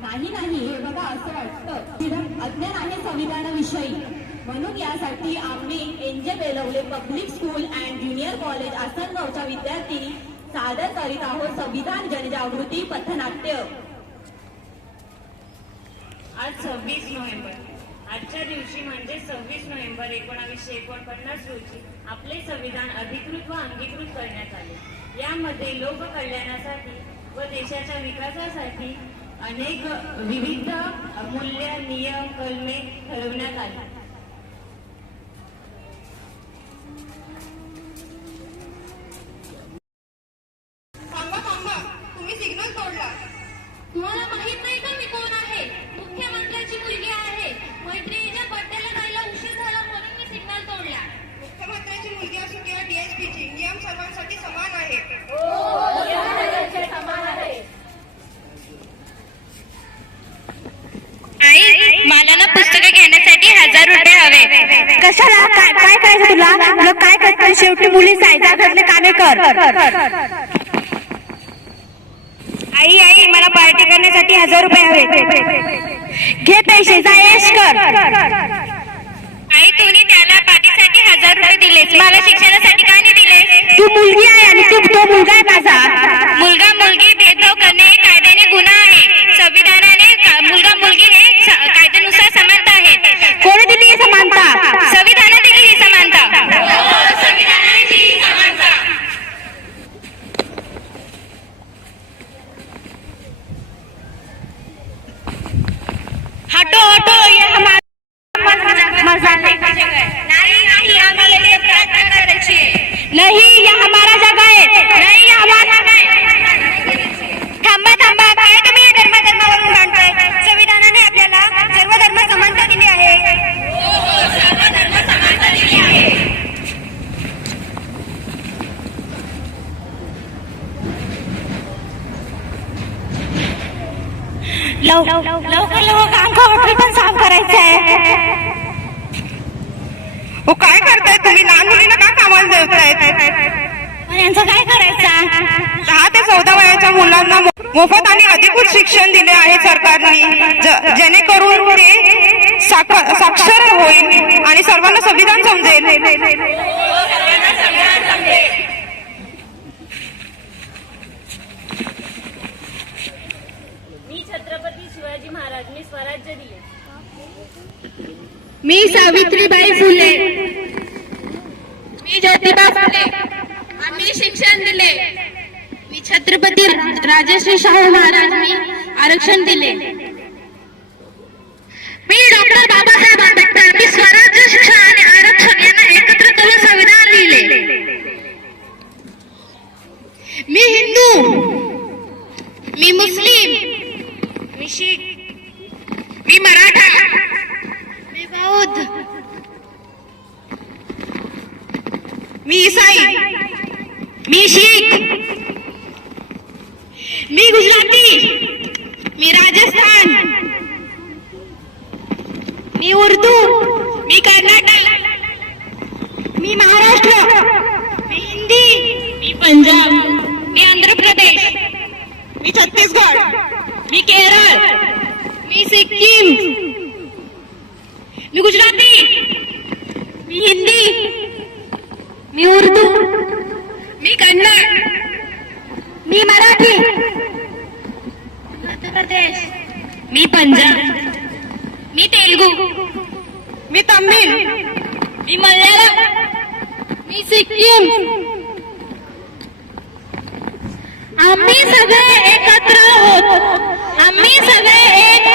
नाही नाही, हे बघा असं वाटतं अज्ञान आहे संविधानाविषयी. म्हणून यासाठी आम्ही NJ Belwale public school and junior college आसनगावच्या विद्यार्थी सादर करीत आहोत संविधान जनजागृती पथनाट्य. आज 26 नोव्हेंबर. आजच्या दिवशी म्हणजे 26 नोव्हेंबर 1949 रोजी आपले संविधान अधिकृत व अंगीकृत करण्यात आले. यामध्ये लोककल्याणासाठी व देशाच्या विकासासाठी अनेक विविध मूल्य, नियम, कलमे ठरवण्यात आली. तुम्ही सिग्नल तोडला. तुम्हाला माहित नाही का मी कोण आहे? मुख्यमंत्र्याची मुलगी आहे. मैत्रिणीच्या बर्थडेला जायला उशीर झाला म्हणून मी सिग्नल तोडला. मुख्यमंत्र्याची मुलगी असो किंवा डीएसपीची, नियम सर्वांसाठी समान आहे. आई, मला ना पुस्तकं घेण्यासाठी 1000 रुपये हवे. कशाला? काय करायचं तुला? काय करतो? शेवटी मुली सायजा घातले कामे कर. आई मला पार्टी करण्यासाठी 1000 रुपये हवे. घे पैसे, जा ऐश कर. आई, तुम्ही त्याला पार्टीसाठी 1000 रुपये दिलेच, मला शिक्षणासाठी का नाही दिले? तू मुलगी आहे आणि तो मुलगा आहे माझा. मुलगा मुलगी भेदभाव करणे हे कायद्याने गुन्हा आहे. संविधानाने मुलगा मुलगीने कायद्यानुसार समानता आहे. कोणी दिली ही समानता? संविधानाने दिली ही समानता. संविधानाने दिली ही समानता. हटो हटो, ये हमारा मजाक है. नाही, आम्हाला हे प्रार्थना करायची आहे. नहीं, ये हमारा जगह है. नाही, हे हमारा आहे. थांबा, काय तुम्ही या धर्मावरून भांडताय? संविधानाने आपल्याला सर्व धर्म समानता दिली आहे. सर्व धर्म समानता दिली आहे. लवकर काम का हॉटेल पण साफ करायचं आहे. हो, काय करताय तुम्ही? लहान मुलींना का कामाला देतायत? पण यांचं काय करायचं? 10 ते 14 वयाच्या मुलांना मोफत आणि अधिकृत शिक्षण दिले आहे सरकारने, जेणेकरून ते साक्षर होईल आणि सर्वांना संविधान समजेल. मी छत्रपती शिवाजी महाराजांनी स्वराज्य दिले. मी सावित्रीबाई फुले. मी ज्योतिबा फुले. आम्ही शिक्षण दिले. मी छत्रपती राजश्री शाहू महाराजांनी आरक्षण दिले. मी डॉक्टर बाबासाहेब आंबेडकर. मी स्वराज्य, शिक्षण आणि आरक्षण यांना एकत्र करून संविधान लिहिले. मी हिंदू. मी मुस्लिम. मी शीख. मी मराठा. मी बौद्ध. मी ईसाई. मी शीख. मी गुजराती. मी राजस्थान. मी उर्दू. मी कर्नाटक. मी महाराष्ट्र. मी हिंदी. मी पंजाब. मी आंध्र प्रदेश. मी छत्तीसगड. मी केरळ. मी सिक्कीम. मी गुजराती. मी हिंदी. मी उर्दू. मी कन्नड. मी मराठी. मध्य प्रदेश. मी पंजाब. मी तेलुगू. मी तमिळ. मी मल्याळम. मी सिक्कीम. आम्ही सगळे एकत्र आहोत. आम्ही सगळे एक